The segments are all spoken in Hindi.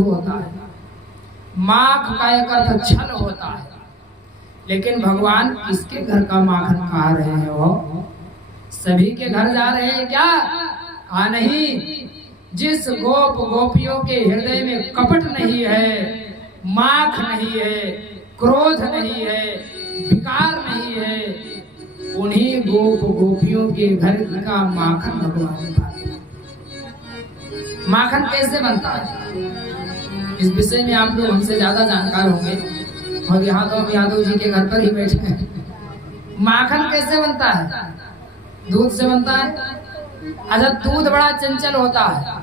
होता है, माख का एक अर्थ छल होता है। लेकिन भगवान किसके घर का माखन खा रहे हैं? वो सभी के घर जा रहे हैं क्या? हाँ नहीं। जिस गोप गोपियों के हृदय में कपट नहीं है, माख नहीं है, क्रोध नहीं है, विकार नहीं है, उन्हीं गोप गोपियों के घर का माखन भगवान खाते हैं। माखन कैसे बनता है, इस विषय में आप लोग हमसे ज्यादा जानकार होंगे, और यहाँ तो हम यादव जी के घर पर ही बैठे हैं। माखन कैसे बनता है? दूध से बनता है। अच्छा, दूध बड़ा चंचल होता है।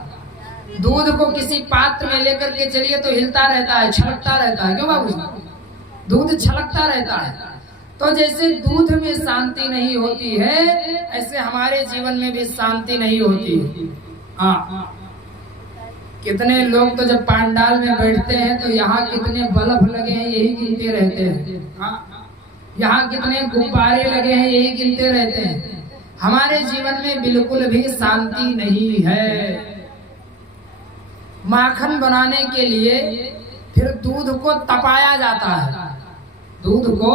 दूध को किसी पात्र में लेकर के चलिए तो हिलता रहता है, छलकता रहता है। क्यों बाबू? दूध छलकता रहता है। तो जैसे दूध में शांति नहीं होती है, ऐसे हमारे जीवन में भी शांति नहीं होती है। हाँ, कितने लोग तो जब पंडाल में बैठते हैं तो यहाँ कितने बल्ब लगे हैं यही गिनते रहते हैं। हाँ, यहाँ कितने गुब्बारे लगे हैं यही गिनते रहते हैं। हमारे जीवन में बिल्कुल भी शांति नहीं है। माखन बनाने के लिए फिर दूध को तपाया जाता है। दूध को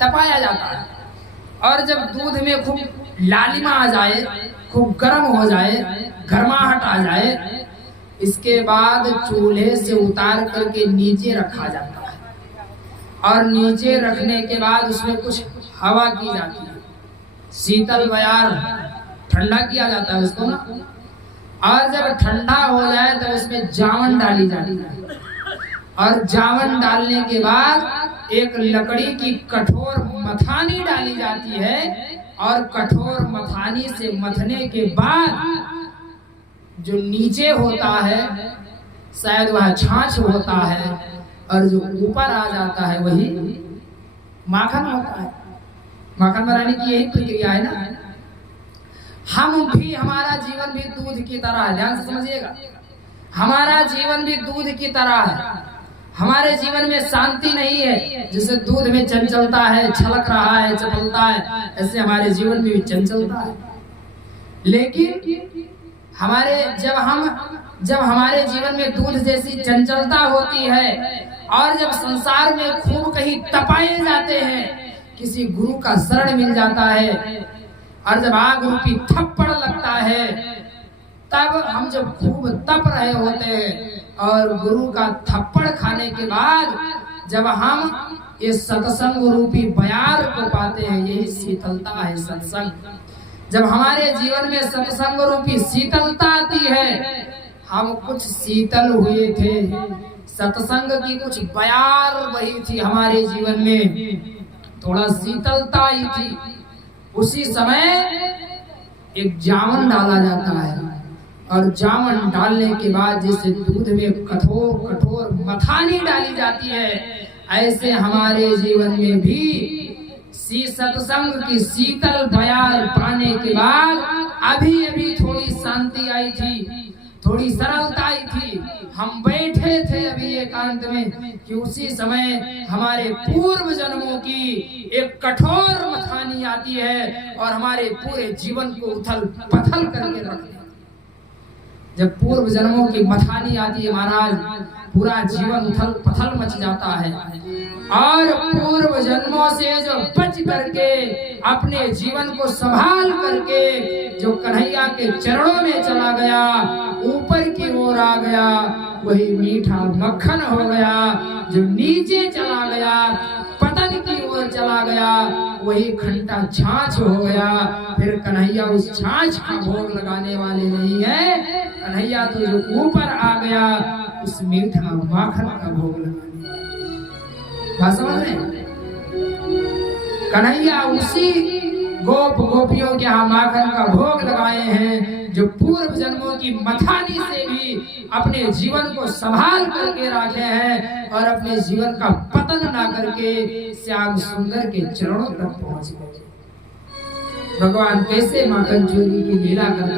तपाया जाता है, और जब दूध में खूब लालिमा आ जाए, खूब गर्म हो जाए, गर्माहट आ जाए, इसके बाद चूल्हे से उतार करके नीचे रखा जाता है, और नीचे रखने के बाद उसमें कुछ हवा की जाती है, शीतल बयार, ठंडा किया जाता है उसको ना। और जब ठंडा हो जाए तो उसमें जावन डाली जाती है, और जावन डालने के बाद एक लकड़ी की कठोर मथानी डाली जाती है, और कठोर मथानी से मथने के बाद जो नीचे होता है शायद वह छाछ होता है, और जो ऊपर आ जाता है वही माखन होता है। माखन बनाने की यही प्रक्रिया है ना। हम भी, हमारा जीवन भी दूध की तरह है। ध्यान से समझिएगा, हमारा जीवन भी दूध की तरह है। हमारे जीवन में शांति नहीं है। जैसे दूध में चंचलता है, छलक रहा है, चपलता है, ऐसे हमारे जीवन में भी चंचलता है। लेकिन जब हमारे जीवन में दूध जैसी चंचलता होती है, और जब संसार में खूब कहीं तपाए जाते हैं, किसी गुरु का शरण मिल जाता है, और जब आग रूपी थप्पड़ लगता है, तब हम जब खूब तप रहे होते हैं, और गुरु का थप्पड़ खाने के बाद जब हम इस सत्संग रूपी बयार को पाते हैं, यही शीतलता है सत्संग। जब हमारे जीवन में सत्संग रूपी शीतलता आती है, हम कुछ शीतल हुए थे, सत्संग की कुछ बयार बही थी हमारे जीवन में, थोड़ा शीतलता आई थी, उसी समय एक जावन डाला जाता है, और जावन डालने के बाद जैसे दूध में कठोर कठोर मथानी डाली जाती है, ऐसे हमारे जीवन में भी सत्संग की शीतल बयार पाने के बाद अभी अभी थोड़ी शांति आई थी, थोड़ी सरलता आई थी। हम बैठे थे अभी एकांत में कि उसी समय हमारे पूर्व जन्मों की एक कठोर मथानी आती है, और हमारे पूरे जीवन को उथल पथल करके रख देती है। जब पूर्व जन्मों की मथानी आती है महाराज, पूरा जीवन उथल पथल मच जाता है, और पूर्व जन्मों से जो बच करके अपने जीवन को संभाल करके जो कन्हैया के चरणों में चला गया, ऊपर की ओर आ गया, वही मीठा मक्खन हो गया। जो नीचे चला गया, पतन की ओर चला गया, वही खंडा छाछ हो गया। फिर कन्हैया उस छाछ का भोग लगाने वाले नहीं है, कन्हैया तो जो ऊपर आ गया उस मीठा माखन का भोग लगाने। बात समझ रहे? कन्हैया उसी गोप गोपियों के यहाँ माखन का भोग लगाए हैं, जो पूर्व जन्मों की मथानी से भी अपने जीवन को संभाल करके रखे हैं, और अपने जीवन का पतन ना करके श्याम सुंदर के चरणों तक पहुंच गए। भगवान कैसे माखन चोरी की लीला करते